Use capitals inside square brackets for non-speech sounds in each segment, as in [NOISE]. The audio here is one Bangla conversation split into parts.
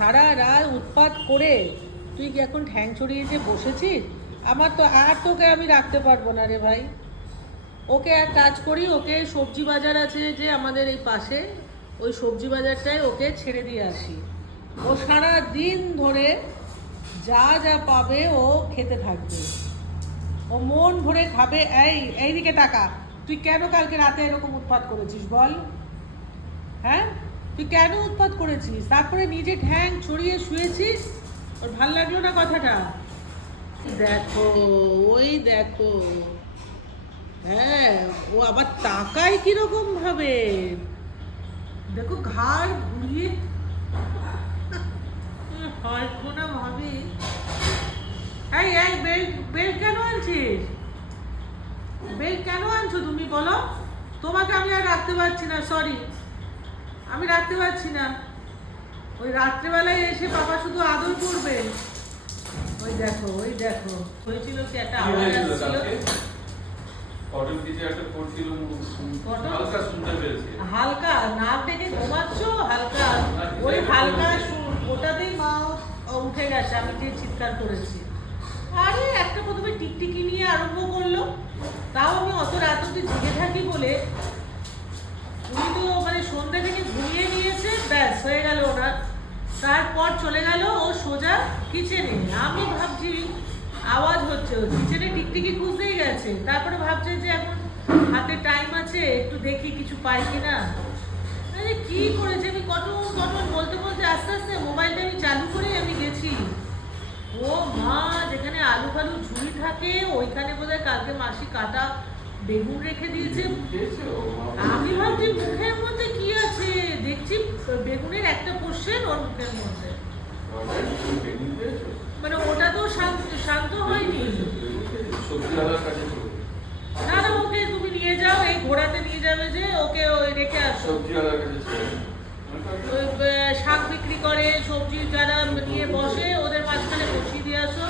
সারা রাত উৎপাত করে তুই কি এখন ঠ্যাং ছড়িয়ে যে বসেছিস? আমার তো, আর তোকে আমি রাখতে পারব না রে ভাই। ওকে এক কাজ করি, ওকে সবজি বাজার আছে যে আমাদের এই পাশে, ওই সবজি বাজারটায় ওকে ছেড়ে দিয়ে আসি। ও সারা দিন ধরে যা যা পাবে ও খেতে থাকবে। ও মন ভরে খাবে। এই, এইদিকে টাকা তুই কেন কালকে রাতে এরকম উৎপাত করেছিস বল? হ্যাঁ? তুই কেন উৎপাত করেছিস? তারপরে নিজে ঠ্যাং ছড়িয়ে শুয়েছিস? ওর ভালো লাগল না কথাটা? দেখো, ওই দেখো। হ্যাঁ ও আবার তাকায় কীরকম ভাবে? দেখো, ঘাড় ঘুরিয়ে [LAUGHS] হয়তো না ভাবি। এই এই, বেল বেল কেন আনছিস? বেল কেন আনছো তুমি বলো? তোমাকে আমি আর রাখতে পারছি না সরি আমি রাখতে পারছি না। ওই রাত্রেবেলায় এসে বাবা শুধু আদর করবে। ওই দেখো ওই দেখো। হয়েছিল কি একটা আওয়াজ আসছিল? কটন কিছু একটা পড়ছিল হালকা শুনতে পেরেছি হালকা নাক ঘুমাচ্ছ? হালকা। ওই হালকা সু- ওটাতেই মা উঠে গেছে। আমি যে চিৎকার করেছি। আরে একটা প্রথমে টিকটিকি নিয়ে আরম্ভ করল। তাও আমি অত রাত অব্দি জেগে থাকি বলে উনি তো মানে সন্ধ্যা থেকে ঘুমিয়ে নিয়েছে ব্যাস হয়ে গেল ওনার তারপর চলে গেল ও সোজা কিচেনে আমি ভাবছি, আওয়াজ হচ্ছে ও কিচেনে টিকটিকি খুঁজতেই গেছে। তারপরে ভাবছে যে এখন হাতে টাইম আছে, একটু দেখি কিছু পাই কিনা। কি করেছে? আমি কটন কটন বলতে বলতে আস্তে আস্তে মোবাইলটা আমি চালু করে আমি গেছি। ও মা, যেখানে আলু ফালু ঝুড়ি থাকে, ওইখানে বোধহয় কালকে মাসি কাটা বেগুন রেখে দিয়েছে। আমি ভাবছি মুখের মধ্যে কি আছে? দেখছি বেগুনের একটা পোর্শন ওর মুখের মধ্যে? মানে ওটা তো শান্ত হয়নি। না না ওকে তুমি নিয়ে যাও এই ঘোড়াতে নিয়ে যাবে যে ওকে ওই রেখে আসো। শাক বিক্রি করে সবজি যারা নিয়ে বসে ওদের মাঝখানে বসিয়ে দিয়ে আসো।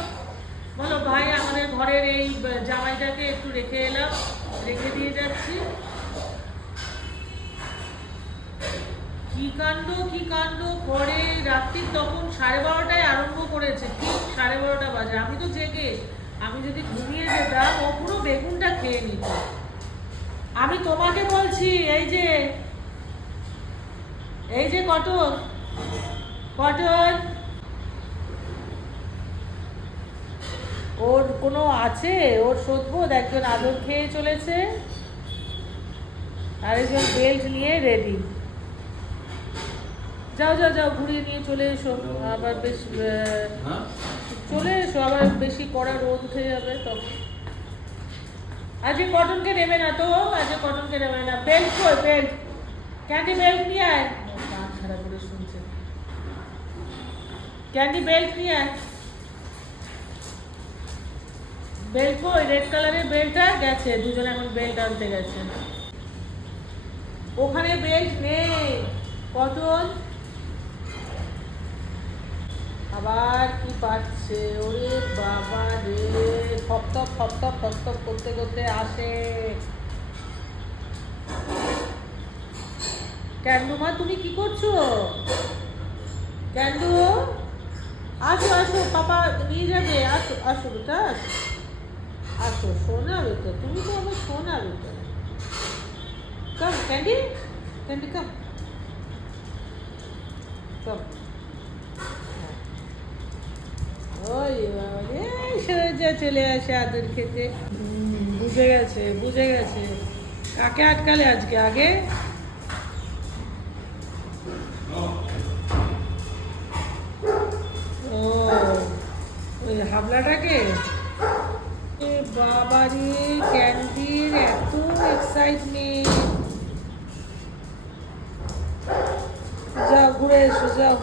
বলো ভাই আমাদের ঘরের এই জামাইটাকে একটু রেখে এলাম। রেখে দিয়ে যাচ্ছি। কি কাণ্ড কি কাণ্ড? করে রাত্রির তখন সাড়ে বারোটায় আরম্ভ করেছে। ঠিক সাড়ে বারোটা বাজে। আমি তো জেগে। আমি যদি ঘুমিয়ে যেতাম, ও পুরো বেগুনটা খেয়ে নিত। আমি তোমাকে বলছি, এই যে এই যে কটন কটন ওর কোনো আছে? ওর শোধবোধ একজন আদর খেয়ে চলেছে। আর একজন বেল্ট নিয়ে রেডি যাও যাও যাও ঘুরিয়ে নিয়ে চলে এসো। আবার বেশ হ্যাঁ? চলে এসো। আবার বেশি কড়া রোদ উঠে যাবে তখন আজকে কটনকে নেবে না তো? আজকে কটনকে নেবে না। বেল্ট কই বেল্ট ক্যান্ডি বেল্ট নিয়ে আয়। কান খারাপ করে শুনছে। ক্যান্ডি বেল্ট নিয়ে আয়। বেল্ট কই রেড কালারের বেল্টটা গেছে, দুজন এখন বেল্ট আনতে গেছে। ওখানে বেল্ট নেই। কটন আবার কি পাচ্ছে? ওরে বাবা রে। ফপটপ ফপটপ ফপটপ করতে করতে আসে। ক্যান্ডু মা, তুমি কি করছ? ক্যান্ডু, আসো আসো, পাপা নিয়ে যাবে। আসো আসো বেটা আসো আসো সোনা বেটা তুমি তো আমার সোনা বেটা কাম ক্যান্ডি ক্যান্ডি কাম কাম চলে আসে আদর খেতে। বুঝে গেছে বুঝে গেছে। কাকে আটকালে আজকে? আগে? ও, ওই হাবলাটাকে? এ বাবা রে ক্যান্ডির এত এক্সাইটমেন্ট যাও ঘুরে এসো যাও।